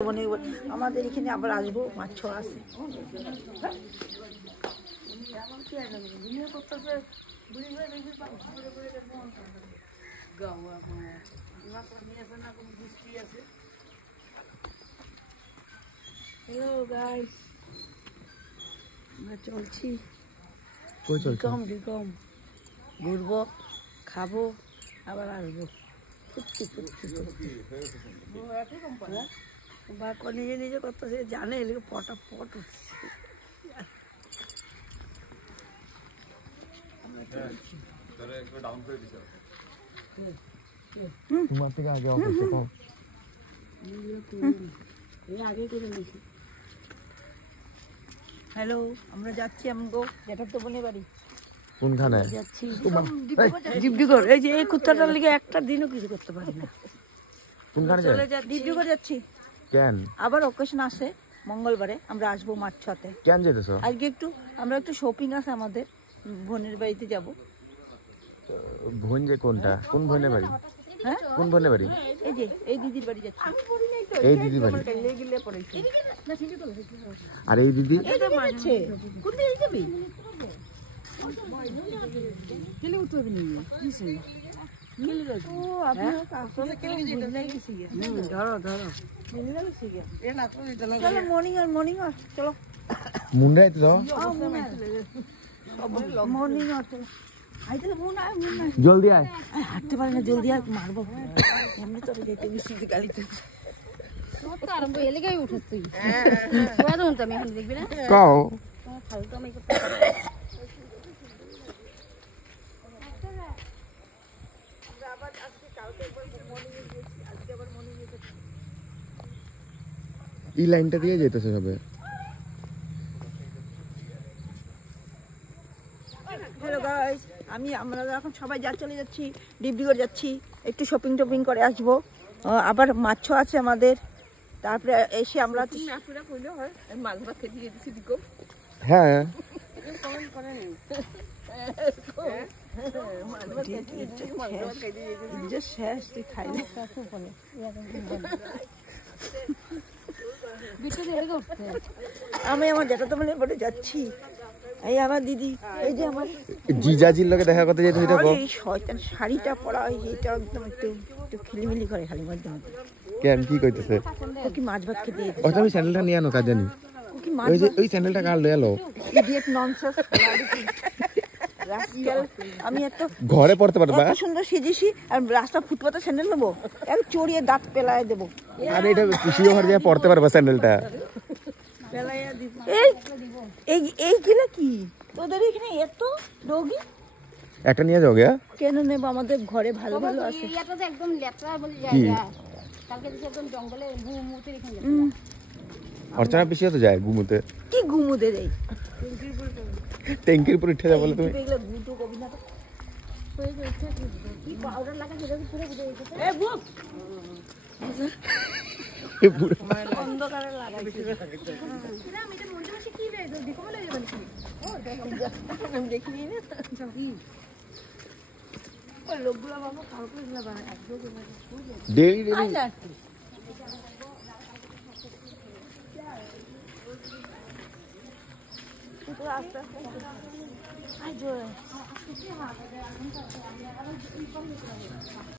আমাদের এখানে আবার আসবো, মাছ আছে। হ্যালো গাইস, আমরা চলছি ডিকম ঘুরবো, খাবো, আবার আসবো। নিজে নিজে করতেছে, জানে এলিকে পটাপট উঠছে। হ্যালো, আমরা যাচ্ছি আমগো যেটার তো বোনের বাড়ি। কোনখানে যাচ্ছি? ডিব্রুগড়। এই যে এই কুত্তাটার লিগে একটা দিনও কিছু করতে পারি না। কোনখানে চলে যাচ্ছি, ডিব্রুগড় যাচ্ছি। কেন? আবার অকেশন আছে মঙ্গলবারে, আমরা আসবো মাছ ছতে। কেন যেতেছো? আজকে আমরা একটু শপিং আছে আমাদের, বোনের বাড়িতে যাব। বোন যে কোনটা? কোন বোনের বাড়ি? হ্যাঁ, কোন বোনের বাড়ি? এই যে এই দিদির বাড়ি যাচ্ছি। এই দিদির বাড়ি? আর এই দিদি কোথায় যাবি? মুন্ডাইতে দাও, জলদি আয়। হাঁটতে পারে না, জলদি আর মারবো। এমনি তোর যেতে বেশি গালি তুই কাও এই লাইনটা দিয়ে যেতেছে সবে। হ্যালো গাইস, আমরা এখন সবাই চলে যাচ্ছি, ডিব্রুগড় যাচ্ছি, একটু শপিং টপিং করে আসবো। আবার মাছও আছে আমাদের। তারপরে এসে আমরা হ্যাঁ, আমি আমার যেটা তো মানে বলে যাচ্ছি। এই আমার দিদি, এই যে আমার জিজাজির লোকে দেখা করতে যেতে সেটা এই শয়তান শাড়িটা পরা, এইটা একদম একটু খিলিমিলি করে খালি মধ্যে মধ্যে। কেন কি কইতেছে? ও কি মাছ ভাত খেতে দিয়েছে? ওটা আমি স্যান্ডেলটা নিয়ে আনো, কাজ জানি। ও কি মাছ ওই যে ওই স্যান্ডেলটা কার লয়ে এলো? Idiot nonsense. আমি এত ঘরে পড়তে পারবা? এত সুন্দর সেজেছি আর রাস্তা ফুটপাতে স্যান্ডেল নেবো? এক চড়িয়ে দাঁত পেলায় দেবো। আর এটা পিসিও ঘরে যা পড়তে পারবা স্যান্ডেলটা? এই এইগুলো কি তোদের এখানে এত রোগী? একটা নিয়ে যাও গিয়া। কেন নেব, আমাদের ঘরে ভালো ভালো আছে। একদম লেপড়া বলে জায়গা, কালকে দিছে একদম জঙ্গলে গুমুতে রেখে গেছে। অর্চনা পিসিও তো যায় গুমুতে। কি গুমুদের? এই ট্যাঙ্কির উপর উঠে যাবো তুমি। এগুলো গুটু কবি না তো। কি পাউডার লাগা যেটা পুরো বুঝে গেছে। এ বুক এই পুরো অন্ধকারে লাগাইছে। না আমি এটা মনটা মাসে কি রে দেখো বলে যাবেন কি? ও দেখো আমি দেখিনি না ওই লোকগুলো বাবা কালকে গুলো বানায় একদম ডেইলি ডেইলি আয় না একটু। আস্তে আস্তে আয় জোরে।